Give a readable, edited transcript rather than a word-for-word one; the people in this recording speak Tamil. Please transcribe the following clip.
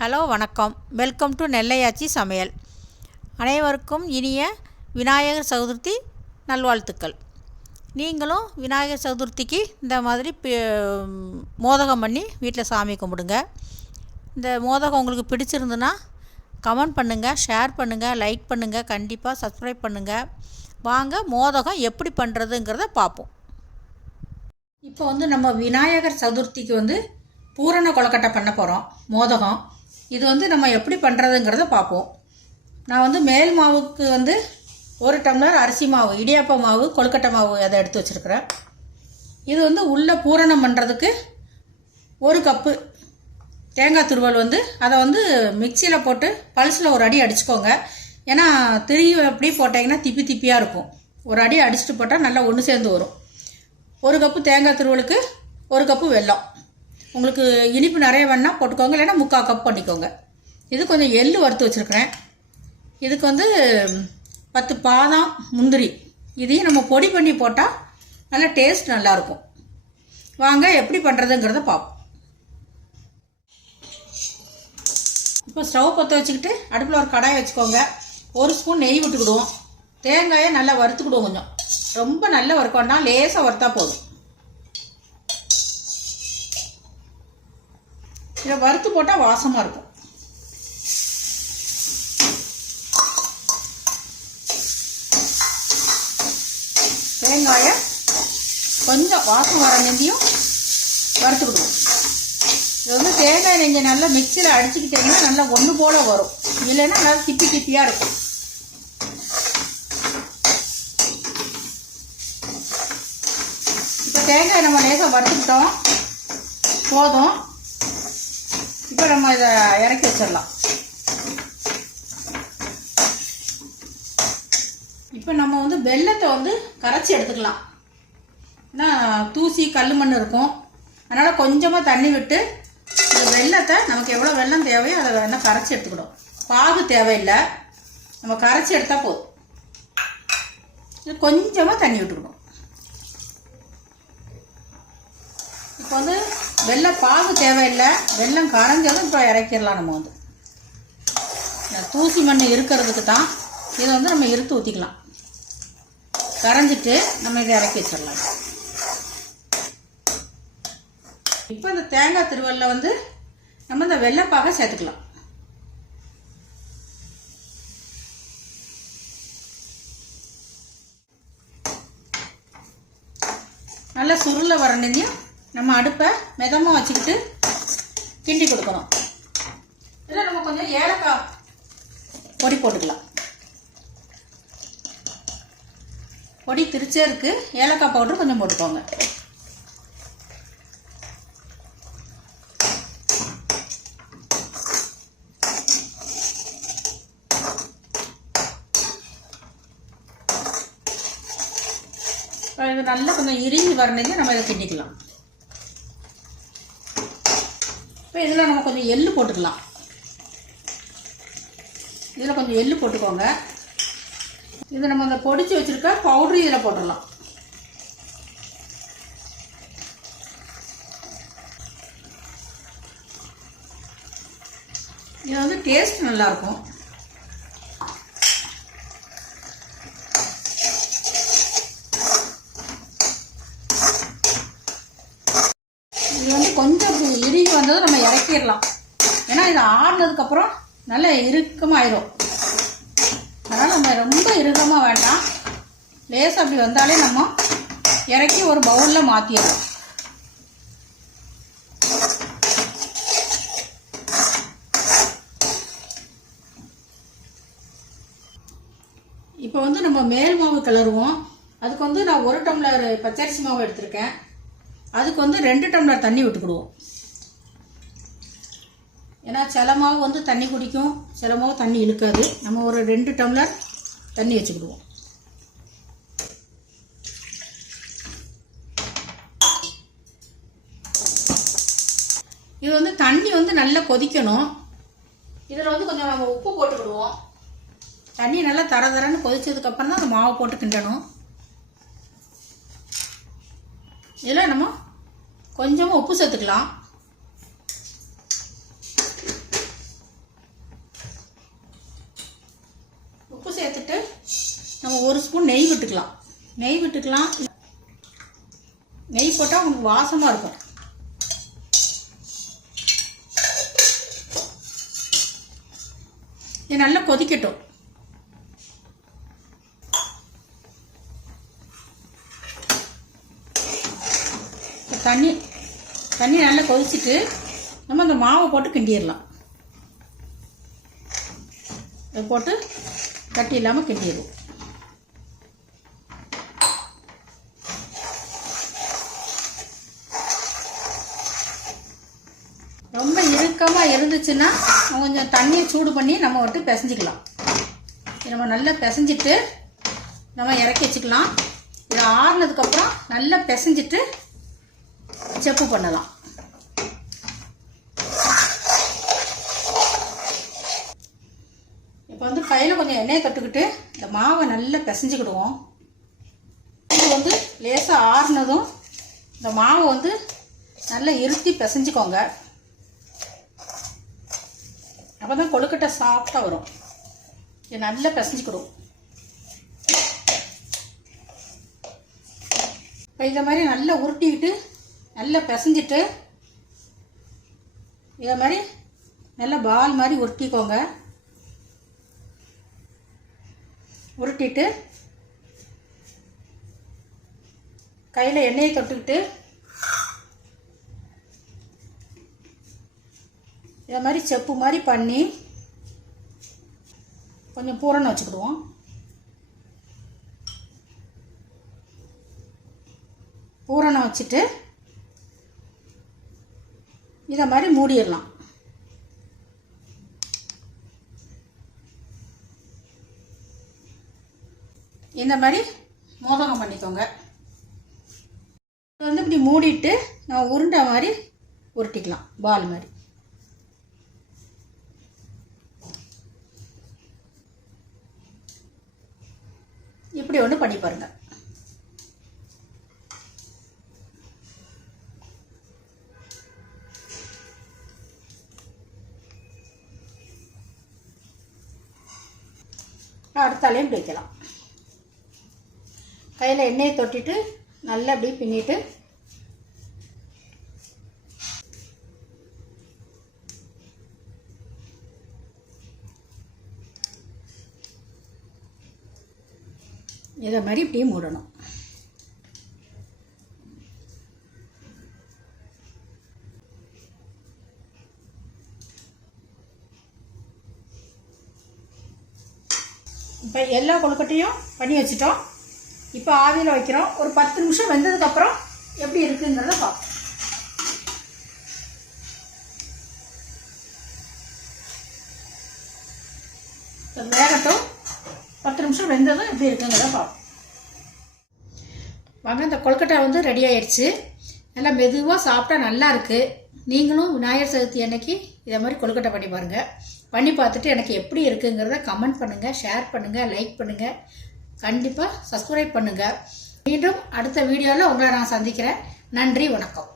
ஹலோ வணக்கம். வெல்கம் டு நெல்லையாச்சி சமையல். அனைவருக்கும் இனிய விநாயகர் சதுர்த்தி நல்வாழ்த்துக்கள். நீங்களும் விநாயகர் சதுர்த்திக்கு இந்த மாதிரி மோதகம் பண்ணி வீட்டில் சாமி கும்பிடுங்க. இந்த மோதகம் உங்களுக்கு பிடிச்சிருந்துன்னா கமெண்ட் பண்ணுங்கள், ஷேர் பண்ணுங்கள், லைக் பண்ணுங்கள், கண்டிப்பாக சப்ஸ்கிரைப் பண்ணுங்கள். வாங்க மோதகம் எப்படி பண்ணுறதுங்கிறத பார்ப்போம். இப்போ நம்ம விநாயகர் சதுர்த்திக்கு பூரண கொழுக்கட்டை பண்ண போகிறோம். மோதகம் இது நம்ம எப்படி பண்ணுறதுங்கிறத பார்ப்போம். நான் மேல் மாவுக்கு 1 டம்ளர் அரிசி மாவு, இடியாப்ப மாவு, கொழுக்கட்டை மாவு அதை எடுத்து வச்சுருக்கிறேன். இது உள்ள பூரணம் பண்ணுறதுக்கு 1 கப்பு தேங்காய் துருவல் அதை மிக்சியில் போட்டு பல்ஸில் ஒரு அடி அடிச்சுக்கோங்க. ஏன்னா திரி அப்படி போட்டிங்கன்னா திப்பி திப்பியாக இருக்கும். ஒரு அடி அடிச்சுட்டு போட்டால் நல்லா ஒன்று சேர்ந்து வரும். 1 கப்பு தேங்காய் துருவலுக்கு 1 கப்பு வெல்லம். உங்களுக்கு இனிப்பு நிறைய வேணால் போட்டுக்கோங்க, இல்லைன்னா 3/4 கப் பண்ணிக்கோங்க. இது கொஞ்சம் எள்ளு வறுத்து வச்சுருக்கிறேன். இதுக்கு 10 பாதாம், முந்திரி, இதையும் நம்ம பொடி பண்ணி போட்டால் நல்லா டேஸ்ட் நல்லாயிருக்கும். வாங்க எப்படி பண்ணுறதுங்கிறத பார்ப்போம். இப்போ ஸ்டவ் பற்ற வச்சுக்கிட்டு அடுப்பில் ஒரு கடாயை வச்சுக்கோங்க. 1 ஸ்பூன் நெய் விட்டுக்கிடுவோம். தேங்காயை நல்லா வறுத்துக்கிடுவோம். கொஞ்சம் ரொம்ப நல்லா வறுக்க வேண்டாம், லேசாக வறுத்தா போதும். இதை வறுத்து போட்டால் வாசமாக இருக்கும். தேங்காயை கொஞ்சம் வாசம் வர நெஞ்சியும் வறுத்துக்கிடுவோம். இது தேங்காய் நீங்கள் நல்லா மிக்சியில் அடிச்சுக்கிட்டீங்கன்னா நல்லா ஒன்று போல் வரும். இல்லைன்னா நல்லா திப்பி திப்பியாக இருக்கும். இப்போ தேங்காய் நம்ம லேசாக வறுத்துக்கிட்டோம், போதும். இப்போ நம்ம இதை இறக்கி வச்சிடலாம். இப்போ நம்ம வெல்லத்தை கரைச்சி எடுத்துக்கலாம். ஏன்னா தூசி கல் மண் இருக்கும். அதனால் கொஞ்சமாக தண்ணி விட்டு இந்த வெல்லத்தை நமக்கு எவ்வளோ வெல்லம் தேவையோ அதை வேணால் கரைச்சி எடுத்துக்கிடும். பாகு தேவையில்லை, நம்ம கரைச்சி எடுத்தால் போதும். இது கொஞ்சமாக தண்ணி விட்டுக்கணும். இப்போ வெல்லம் பாகு தேவையில்லை, வெல்லம் கரைஞ்சதும் இப்போ இறக்கிடலாம். நம்ம தூசி மண் இருக்கிறதுக்கு தான் இதை நம்ம இருத்து ஊற்றிக்கலாம். கரைஞ்சிட்டு நம்ம இதை இறக்கி வச்சிடலாம். இப்போ இந்த தேங்காய் திருவல்ல நம்ம இந்த வெள்ளைப்பாகை சேர்த்துக்கலாம். நல்லா சுருள வரணையும் நம்ம அடுப்பை மிதமாக வச்சுக்கிட்டு கிண்டி கொடுக்கணும். இதில் நம்ம கொஞ்சம் ஏலக்காய் பொடி போட்டுக்கலாம். பொடி திரிச்சே இருக்கு, ஏலக்காய் பவுடர் கொஞ்சம் போட்டுக்கோங்க. இது நல்லா கொஞ்சம் இறுகி வரணையும் நம்ம இதை கிண்டிக்கலாம். இப்போ இதில் நம்ம கொஞ்சம் எள்ளு போட்டுக்கலாம். இதில் கொஞ்சம் எள்ளு போட்டுக்கோங்க. இதை நம்ம அந்த பொடிச்சு வச்சுருக்க பவுட்ரு இதில் போட்டுடலாம். இது டேஸ்ட் நல்லாயிருக்கும். இது கொஞ்சம் இறுகி வந்ததும் நம்ம இறக்கிடலாம். ஏன்னா இது ஆறுனதுக்கப்புறம் நல்லா இறுக்கமாயிரும். அதனால் நம்ம ரொம்ப இறுக்கமாக வேண்டாம், லேசாக அப்படி வந்தாலே நம்ம இறக்கி ஒரு பவுலில் மாற்றிடலாம். இப்போ நம்ம மேல் மாவு கிளறுவோம். அதுக்கு நான் 1 டம்ளர் பச்சரிசி மாவு எடுத்திருக்கேன். அதுக்கு 2 டம்ளர் தண்ணி விட்டுக்கிடுவோம். ஏன்னா சில மாவு தண்ணி குடிக்கும், சில மாவு தண்ணி இழுக்காது. நம்ம ஒரு 2 டம்ளர் தண்ணி வச்சுக்கிடுவோம். இது தண்ணி நல்லா கொதிக்கணும். இதில் கொஞ்சம் நம்ம உப்பு போட்டுக்கிடுவோம். தண்ணி நல்லா தரன்னு கொதிச்சதுக்கப்புறம் தான் அந்த மாவு போட்டு கிண்டணும். இதில் நம்ம கொஞ்சமாக உப்பு சேர்த்துக்கலாம். நம்ம 1 ஸ்பூன் நெய் விட்டுக்கலாம். நெய் போட்டால் உங்களுக்கு வாசமாக இருக்கும். இது நல்லா கொதிக்கட்டும். தண்ணி நல்லா கொதிச்சுட்டு நம்ம அந்த மாவை போட்டு கிண்டிடலாம். அதை போட்டு கட்டி இல்லாமல் கிண்டிடுவோம். ரொம்ப இறுக்கமாக இருந்துச்சுன்னா கொஞ்சம் தண்ணியை சூடு பண்ணி நம்ம விட்டு பிசைஞ்சிக்கலாம். நம்ம நல்லா பிசைஞ்சிட்டு நம்ம இறக்கி வச்சுக்கலாம். இது ஆறுனதுக்கப்புறம் நல்லா பிசைஞ்சிட்டு செப்பு பண்ணலாம். இப்போ வந்து கையில் கொஞ்சம் எண்ணெயை தொட்டுக்கிட்டு இந்த மாவை நல்லா பிசைஞ்சிக்கிடுவோம். இது லேசாக ஆறுனதும் இந்த மாவை நல்லா இருத்தி பிசைஞ்சிக்கோங்க. அப்போ தான் கொழுக்கட்டை சாஃப்டாக வரும். இது நல்லா பிசைஞ்சிக்கிடுவோம். இப்போ இதை மாதிரி நல்லா உருட்டிக்கிட்டு நல்லா பிசைஞ்சிட்டு இதை மாதிரி நல்லா பால் மாதிரி உருட்டிக்கோங்க. உருட்டிட்டு கையில் எண்ணெயை தொட்டுக்கிட்டு இதை மாதிரி செப்பு மாதிரி பண்ணி கொஞ்சம் பூரணம் வச்சுக்கிடுவோம். பூரணம் வச்சுட்டு இதை மாதிரி மூடிடலாம். இந்த மாதிரி மோதகம் பண்ணிக்கோங்க. இது இப்படி மூடிட்டு நம்ம உருண்டை மாதிரி உருட்டிக்கலாம், பால் மாதிரி. இப்படி ஒன்று பண்ணி பாருங்க. அடுத்தாலையும் இப்படி வைக்கலாம். கையில் எண்ணெயை தொட்டிட்டு நல்லா அப்படி பின்னிட்டு இதை மாதிரி இப்படி மூடணும். இப்போ எல்லா கொழுக்கட்டையும் பண்ணி வச்சுட்டோம். இப்போ ஆவியில் வைக்கிறோம். ஒரு 10 நிமிஷம் வெந்ததுக்கப்புறம் எப்படி இருக்குங்கிறத பார்ப்போம். வேகட்டும். 10 நிமிஷம் வெந்ததும் எப்படி இருக்குங்கிறத பார்ப்போம். வாங்க, இந்த கொழுக்கட்டை ரெடி ஆயிடுச்சு. நல்லா மெதுவாக சாப்பிட்டா நல்லா இருக்குது. நீங்களும் விநாயகர் சதுர்த்தி அன்னைக்கு இதை மாதிரி கொழுக்கட்டை பண்ணி பாருங்கள். பண்ணி பார்த்துட்டு எனக்கு எப்படி இருக்குங்கிறத கமெண்ட் பண்ணுங்கள், ஷேர் பண்ணுங்கள், லைக் பண்ணுங்கள். கண்டிப்பாக சப்ஸ்கிரைப் பண்ணுங்கள். மீண்டும் அடுத்த வீடியோவில் உங்களை நான் சந்திக்கிறேன். நன்றி, வணக்கம்.